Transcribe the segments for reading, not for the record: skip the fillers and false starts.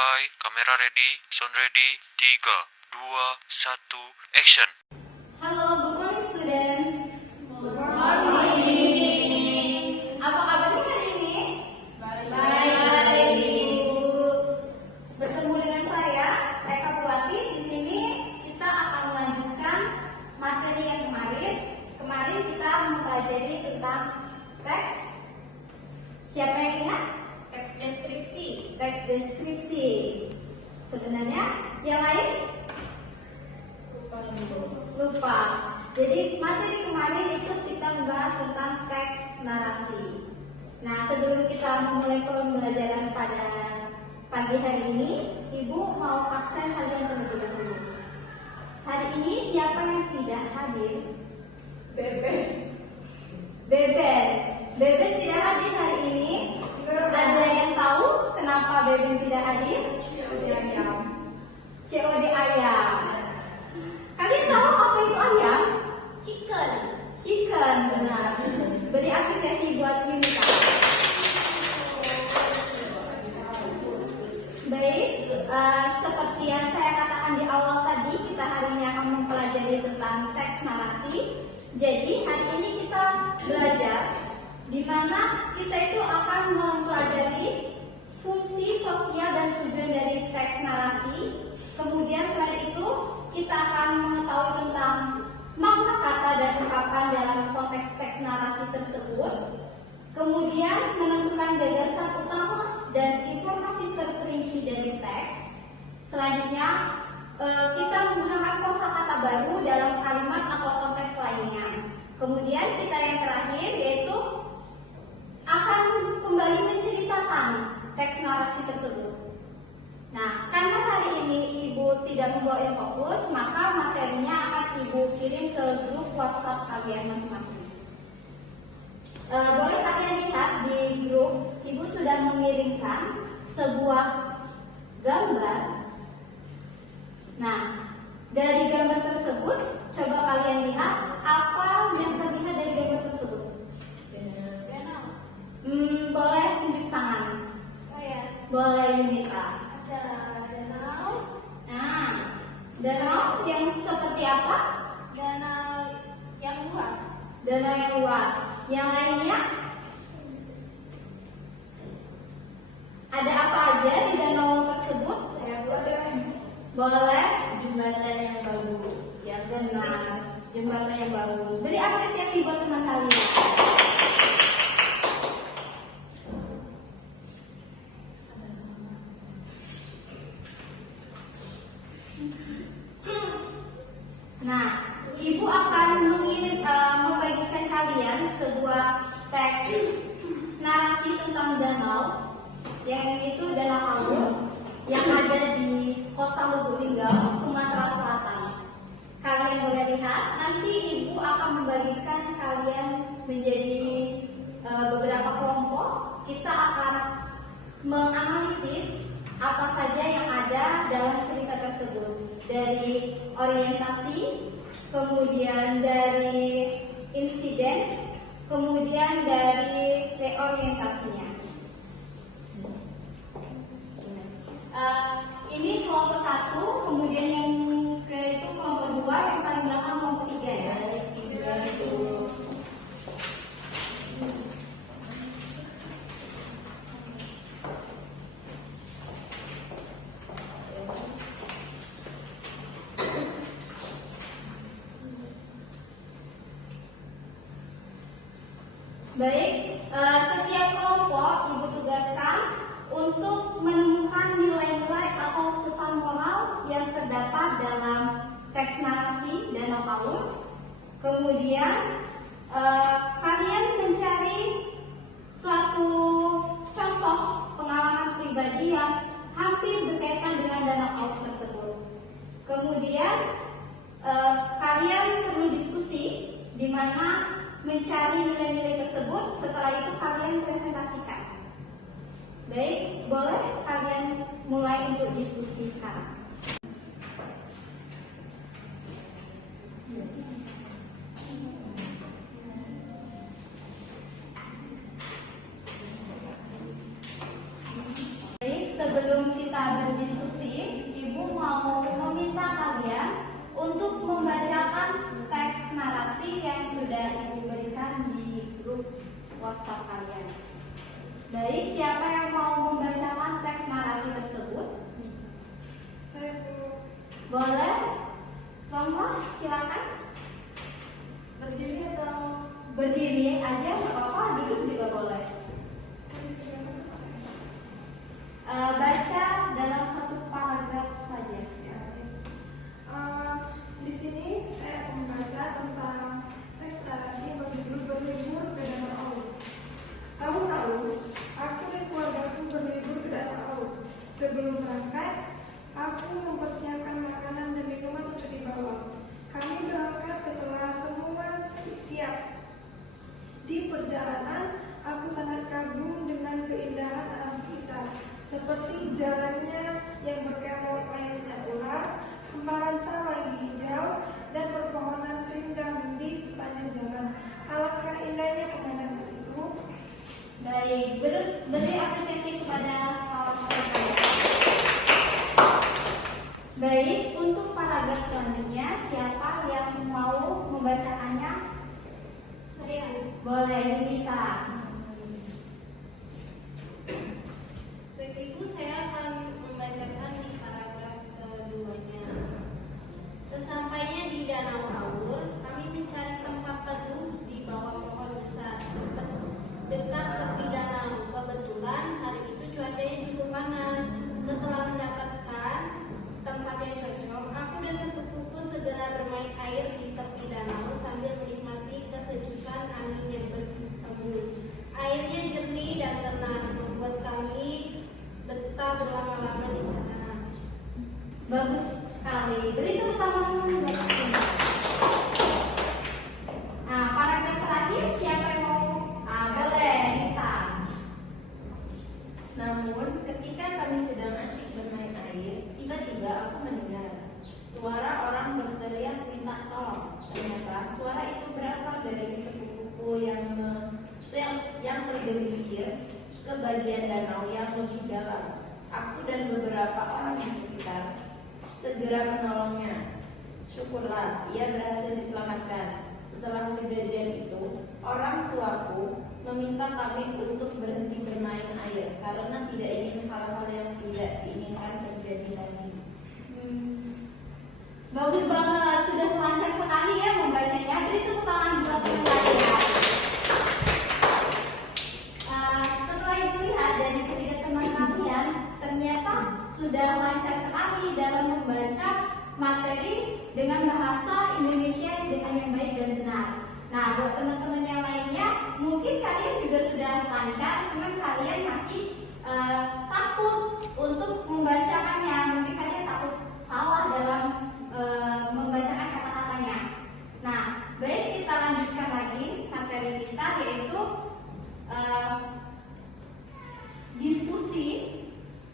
Standby, kamera ready, sound ready, 3, 2, 1, action. Halo, good morning students. Good morning. Apa kabarnya hari ini? Baik. Bertemu dengan saya, Eka Purwati. Di sini kita akan melanjutkan materi yang kemarin. Kemarin kita mempelajari tentang teks. Siapa yang ingat? Teks deskripsi. Teks deskripsi. Sebenarnya yang lain? Lupa. Jadi materi kemarin itu kita membahas tentang teks narasi. Nah, sebelum kita memulai pembelajaran pada pagi hari ini, Ibu mau absen kalian terlebih dahulu. Hari ini siapa yang tidak hadir? Beben. Beben tidak hadir hari ini. Ada yang tahu kenapa Beben tidak hadir? COD ayam. Kalian tahu apa itu ayam? Chicken, benar. Beri apresiasi buat Yunita. Baik, seperti yang saya katakan di awal tadi, kita hari ini akan mempelajari tentang teks narasi. Jadi hari ini kita belajar di mana kita itu akan mempelajari fungsi sosial dan tujuan dari teks narasi. Kemudian selain itu kita akan mengetahui tentang makna kata dan ungkapan dalam konteks teks narasi tersebut. Kemudian menentukan gagasan utama dan informasi terperinci dari teks. Selanjutnya kita menggunakan kosakata baru dalam kalimat atau konteks lainnya. Kemudian kita yang terakhir yaitu akan kembali menceritakan teks narasi tersebut. Nah, karena hari ini Ibu tidak membawa infokus, maka materinya akan Ibu kirim ke grup WhatsApp kalian masing-masing. Boleh kalian lihat di grup, Ibu sudah mengirimkan sebuah gambar. Nah, dari gambar tersebut, coba kalian lihat apa yang terlihat dari gambar tersebut. Boleh tunjuk tangan. Boleh Yunita. Nah, danau yang seperti apa? Danau yang luas. Danau yang luas. Yang lainnya? Ada apa aja di danau tersebut? Boleh. Jembatan yang bagus. Yang benar. Jembatan yang bagus. Beri apresiasi buat teman kalian. Nah, Ibu akan membagikan kalian sebuah teks narasi tentang danau, yang itu Danau Aur yang ada di Kota Lubuk Linggau, Sumatera Selatan. Kalian boleh lihat, nanti Ibu akan membagikan kalian menjadi beberapa kelompok. Kita akan menganalisis apa saja yang ada dalam cerita tersebut, dari orientasi, kemudian dari insiden, kemudian dari reorientasinya. Ini kelompok 1, kemudian yang ke itu kelompok 2, yang paling belakang kelompok 3 ya. Baik, setiap kelompok Ibu tugaskan untuk menemukan nilai-nilai atau pesan moral yang terdapat dalam teks narasi Danau Aur. Kemudian kalian mencari suatu contoh pengalaman pribadi yang hampir berkaitan dengan Danau Aur tersebut. Kemudian kalian perlu diskusi di mana mencari nilai-nilai tersebut. Setelah itu kalian presentasikan. Baik, boleh kalian mulai untuk diskusi sekarang. Baik, sebelum kita berdiskusi, Ibu mau meminta kalian untuk membacakan teks narasi yang sudah Ibu berikan di grup WhatsApp kalian. Baik, siapa yang mau membacakan teks narasi tersebut? Saya Boleh? Romo, silakan. berdiri atau Berdiri aja nggak apa-apa, duduk juga boleh. Baca dalam satu paragraf saja. Di sini saya akan membaca tentang teks narasi yang berjudul berlibur ke danau Aur. Tahun-tahun, aku dan keluargaku berlibur ke danau Aur. Sebelum berangkat, aku mempersiapkan makanan dan minuman untuk dibawa. Kami berangkat setelah semua siap. Di perjalanan, aku sangat kagum dengan keindahan alam sekitar, seperti jalannya yang berkelok layaknya ular, hamparan sawah yang hijau, dan pepohonan rindang di sepanjang jalan. Alangkah indahnya pemandangan itu. Baik, beri apresiasi kepada kawan-kawan kalian. Baik, untuk paragraf selanjutnya, siapa yang mau membacakannya? Saya Boleh, Yunita. Baik, Ibu, saya akan membacakan di paragraf keduanya. Sesampainya di Danau Aur, kami mencari tempat teduh di bawah pohon besar dekat tepi danau. Kebetulan hari itu cuacanya cukup panas. Setelah mendapatkan tempat yang cocok, aku dan sepupuku segera bermain air di tepi danau sambil menikmati kesejukan angin yang berhembus. Airnya jernih dan tenang, membuat kami betah berlama-lama di sana. Bagus sekali. Beri tepuk tangan buat Yunita. Nah, paragraf terakhir siapa yang mau? Boleh, Yunita. Namun, ketika kami sedang asyik bermain air, tiba-tiba aku mendengar suara orang berteriak minta tolong. Ternyata suara itu berasal dari sepupuku yang tergelincir ke bagian danau yang lebih dalam. Aku dan beberapa orang di sekitar segera menolongnya. Syukurlah, ia berhasil diselamatkan. Setelah kejadian itu, orang tuaku meminta kami untuk berhenti bermain air karena tidak ingin hal-hal yang tidak diinginkan terjadi lagi. Bagus banget, sudah lancar sekali ya membacanya. Beri tepuk tangan buat teman kalian. Setelah Ibu lihat dari ketiga teman kalian, ternyata sudah lancar sekali dalam membaca materi dengan bahasa Indonesia dengan yang baik dan benar. Nah, buat teman-teman yang lainnya, mungkin kalian juga sudah lancar, cuman kalian masih takut untuk membacakannya. Mungkin kalian takut salah dalam membacakan kata-katanya. Nah, baik, kita lanjutkan lagi materi kita, yaitu diskusi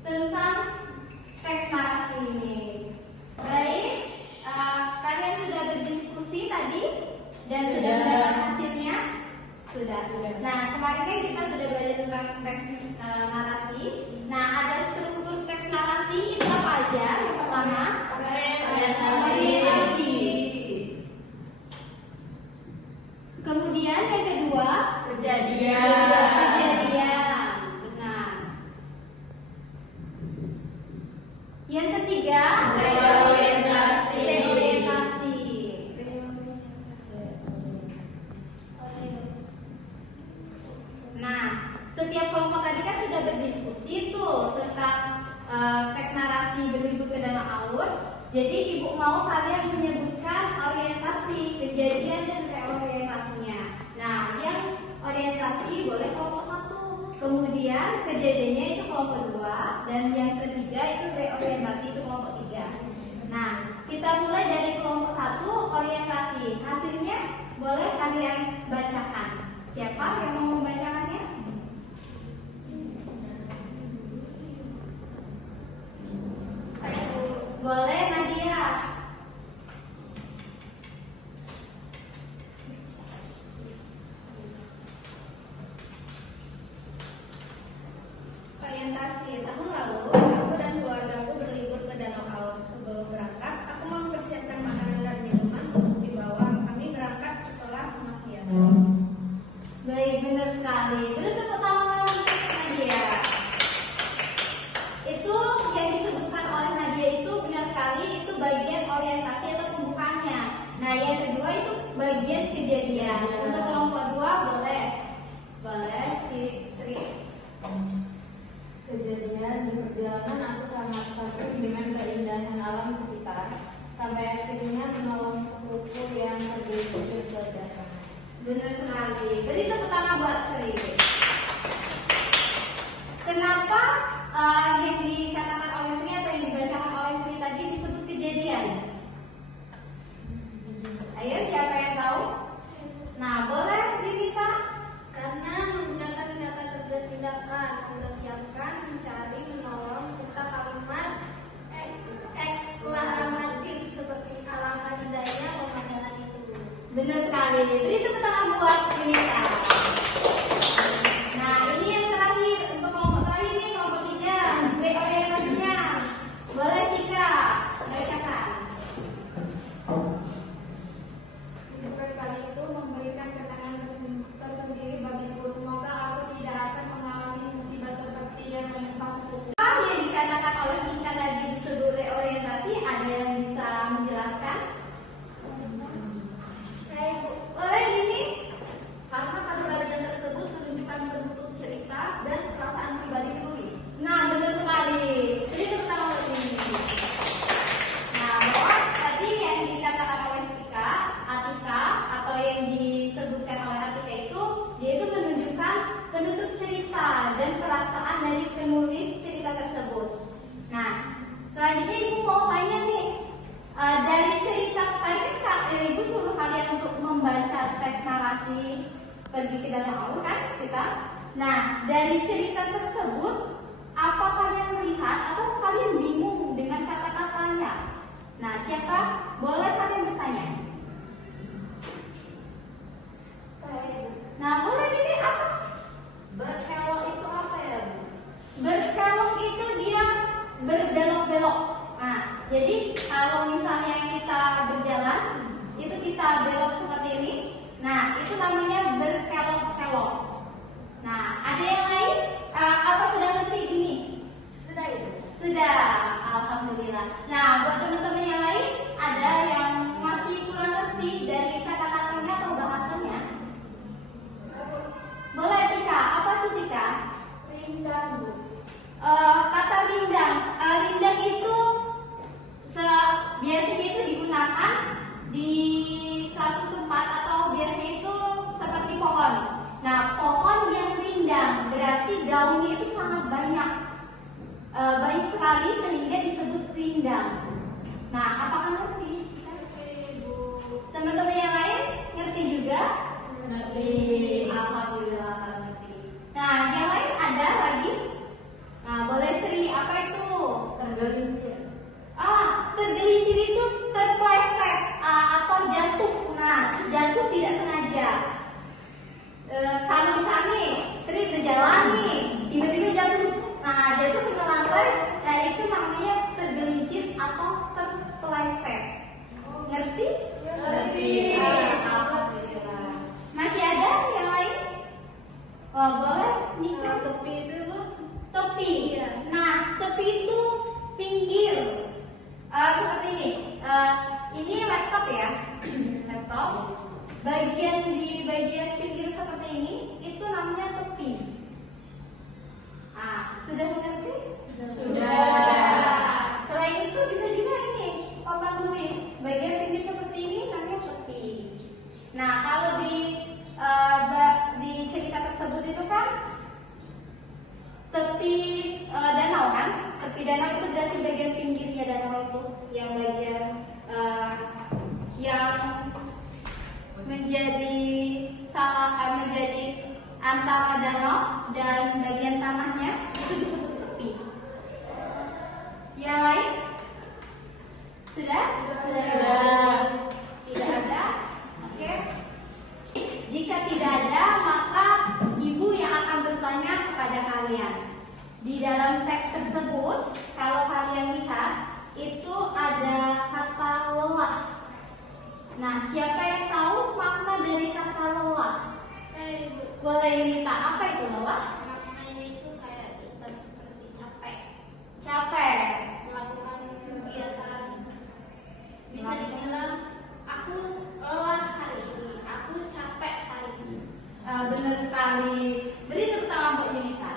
tentang teks narasi ini. Baik, kalian sudah berdiskusi tadi dan sudah mendapat hasilnya? Sudah. Nah, kemarin kan kita sudah belajar tentang teks narasi. Nah, ada struktur teks narasi itu apa aja? Yang pertama, orientasi. Kemudian yang kedua, kejadian. Benar. Yang ketiga, reorientasi. Nah, setiap kelompok tadi kan sudah berdiskusi tuh tentang teks narasi berlibur ke danau Aur. Jadi Ibu mau kalian menyebutkan orientasi, kejadian dan reorientasinya. Nah, yang orientasi boleh kelompok 1, kemudian kejadiannya itu kelompok 2, dan yang ketiga itu reorientasi itu kelompok 3. Nah, kita mulai dari kelompok 1, orientasi. Hasilnya boleh kalian bacakan. Siapa yang mau membacakannya? Boleh, Nadia. Orientasi. Tahun lalu, aku dan keluarga sekali. Beri tepuk tangan buat Yunita. Nah, ini yang terakhir untuk kelompok terakhir nih, kelompok 3. Reorientasinya. Boleh Tika bacakan. Hidup kali itu memberikan kenangan tersendiri bagiku. Semoga aku tidak akan mengalami musibah seperti yang menimpa sepupu. Apa yang dikatakan oleh Tika tadi disebut reorientasi? Ada yang bisa menjelaskan? Boleh gini? Karena pada bagian tersebut menunjukkan bentuk cerita dan perasaan pribadi penulis. Nah, benar sekali. Jadi tepuk tangan buat ini. Nah, bahwa tadi yang dikatakan oleh Atika atau yang disebutkan oleh Atika itu, dia itu menunjukkan penutup cerita dan perasaan dari penulis cerita tersebut. Nah, selanjutnya ibu mau tanya nih, dari cerita tadi kan ibu suruh kalian untuk membaca teks narasi pergi ke danau Aur kan kita. Nah, dari cerita tersebut apa kalian melihat atau kalian bingung dengan kata-katanya? Nah, siapa? Boleh kalian bertanya. Nah, boleh ini apa? Berkelok itu apa ya, Bu? Berkelok itu dia berbelok-belok. Nah, jadi kalau misalnya kita berjalan, itu kita belok seperti ini. Nah, itu namanya berkelok-kelok. Nah, ada yang lain? Apa sudah ngerti ini? Sudah itu. Sudah, alhamdulillah. Nah, buat teman-teman yang lain, ada yang masih kurang ngerti dari kata-katanya atau bahasanya? Boleh Tika, apa tuh Tika? Rindang, Bu. Kata rindang, rindang itu biasanya itu digunakan di satu tempat atau biasanya itu seperti pohon. Nah, pohon yang rindang berarti daunnya itu sangat banyak, banyak sekali sehingga disebut rindang. Nah, apakah ngerti? Bu. Teman-teman yang lain ngerti juga? Ngerti. Alhamdulillah ngerti. Nah, yang lain ada lagi? Nah, boleh Sri, apa itu? Tergelincir. Tergelincir itu terpleset atau jatuh. Nah, jatuh tidak sengaja. Kalau misalnya Sri berjalan nih, tiba-tiba jatuh. Nah, jatuh ke lantai. Nah, itu namanya tergelincir atau terpleset. Ngerti? Ngerti. Alhamdulillah. Masih ada yang lain? Oh, boleh nikah. Tepi itu, Bu. Tepi. Nah, tepi itu pinggir. Seperti ini. Ini laptop ya. Laptop. Di bagian pinggir seperti ini itu namanya tepi. Sudah mengerti? Sudah. Selain itu bisa juga ini papan tulis. Bagian pinggir seperti ini namanya tepi. Nah, kalau di cerita tersebut itu kan tepi danau kan? Tepi danau itu berarti bagian pinggirnya danau itu, yang bagian yang menjadi antara danau dan bagian tanahnya itu disebut tepi. Yang lain? Sudah? Sudah. Tidak ada? Oke. Jika tidak ada, maka ibu yang akan bertanya kepada kalian. Di dalam teks tersebut, kalau kalian lihat, itu ada kata lelah. Nah, siapa yang tahu makna dari kata lelah? Boleh Yunita, apa itu lelah? Maknanya itu kayak kita seperti capek Capek. melakukan kegiatan. Bisa dibilang aku lelah hari ini, aku capek hari ini. Benar sekali. Beri tepuk tangan buat Yunita.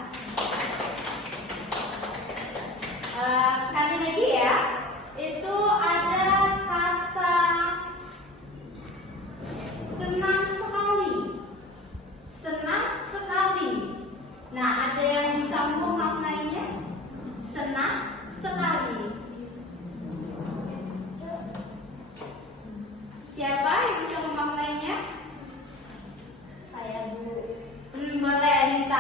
Sekali lagi ya, itu ada kata senang sekali. Senang sekali. Nah, ada yang bisa memaknainya? Senang sekali. Siapa yang bisa memaknainya? Saya, Bu. Boleh Anita.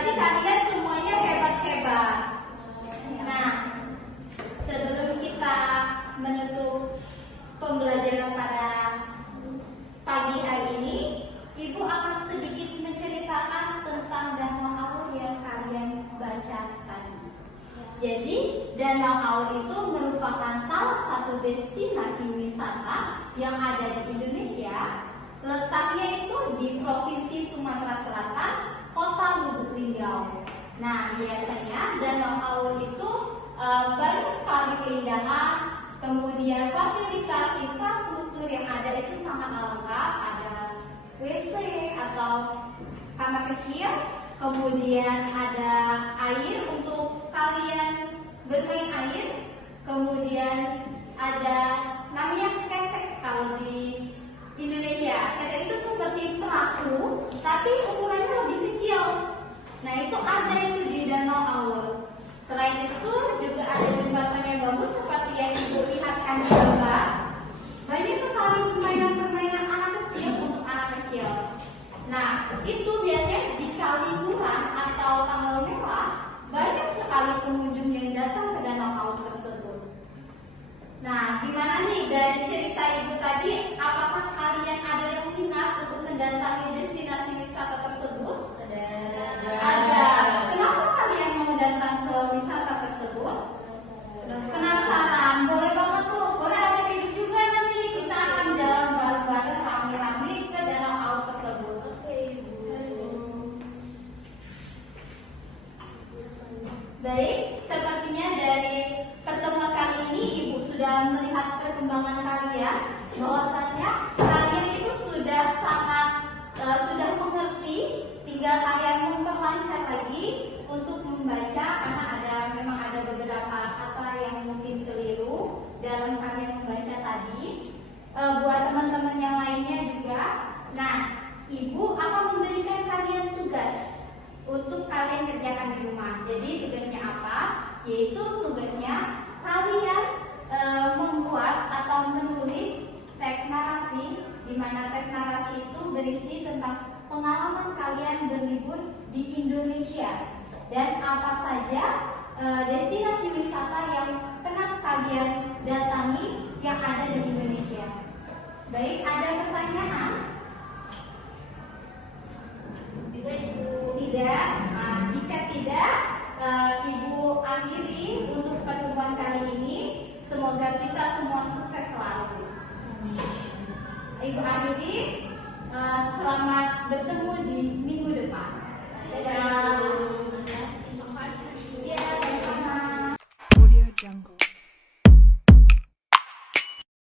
Berarti kalian semuanya hebat-hebat. Nah, sebelum kita menutup pembelajaran pada pagi hari ini, Ibu akan sedikit menceritakan tentang Danau Aur yang kalian baca tadi. Jadi, Danau Aur itu merupakan salah satu destinasi wisata yang ada di Indonesia. Letaknya itu di Provinsi Sumatera Selatan, Kota Lubuk Linggau. Nah, biasanya Danau Aur itu banyak sekali keindahan, kemudian fasilitas infrastruktur yang ada itu sangat lengkap. Ada WC atau kamar kecil, kemudian ada air untuk kalian bermain air, kemudian ada namanya ketek kalau di Indonesia. Ketek itu seperti perahu, tapi ukurannya lebih kecil. Nah, itu ada itu di Danau Aur. Selain itu juga ada jembatan yang bagus seperti yang Ibu lihatkan di gambar. Banyak sekali permainan-permainan anak kecil untuk anak kecil. Nah, itu biasanya jika liburan atau tanggal merah, banyak sekali pengunjung yang datang ke Danau Aur tersebut. Nah, gimana nih dari cerita Ibu tadi, apakah kalian ada yang minat untuk mendatangi destinasi wisata tersebut? Ada. Kenapa kalian mau datang ke wisata tersebut? Penasaran. Boleh banget tuh. Boleh ajak Ibu juga nanti. Kita akan jalan bareng-bareng rame-rame ke Danau Aur tersebut. Oke, Ibu. Baik, sepertinya dari pertemuan kali ini Ibu sudah melihat perkembangan kalian, bahwasannya kalian itu sudah sangat sudah mengerti, tinggal kalian memperlancar lagi untuk membaca karena memang ada beberapa kata yang mungkin keliru dalam kalian membaca tadi. Buat teman-teman yang lainnya juga, nah, Ibu akan memberikan kalian tugas untuk kalian kerjakan di rumah. Jadi tugasnya apa? Yaitu tugasnya kalian membuat atau menulis teks narasi, di mana teks narasi itu berisi tentang pengalaman kalian berlibur di Indonesia dan apa saja destinasi wisata yang pernah kalian datangi yang ada di Indonesia. Baik, ada pertanyaan? Tidak, Ibu. Tidak. Nah, jika tidak, Ibu akhiri untuk pertemuan kali ini. Semoga kita semua sukses selalu. Ibu akhiri. Selamat bertemu di minggu depan.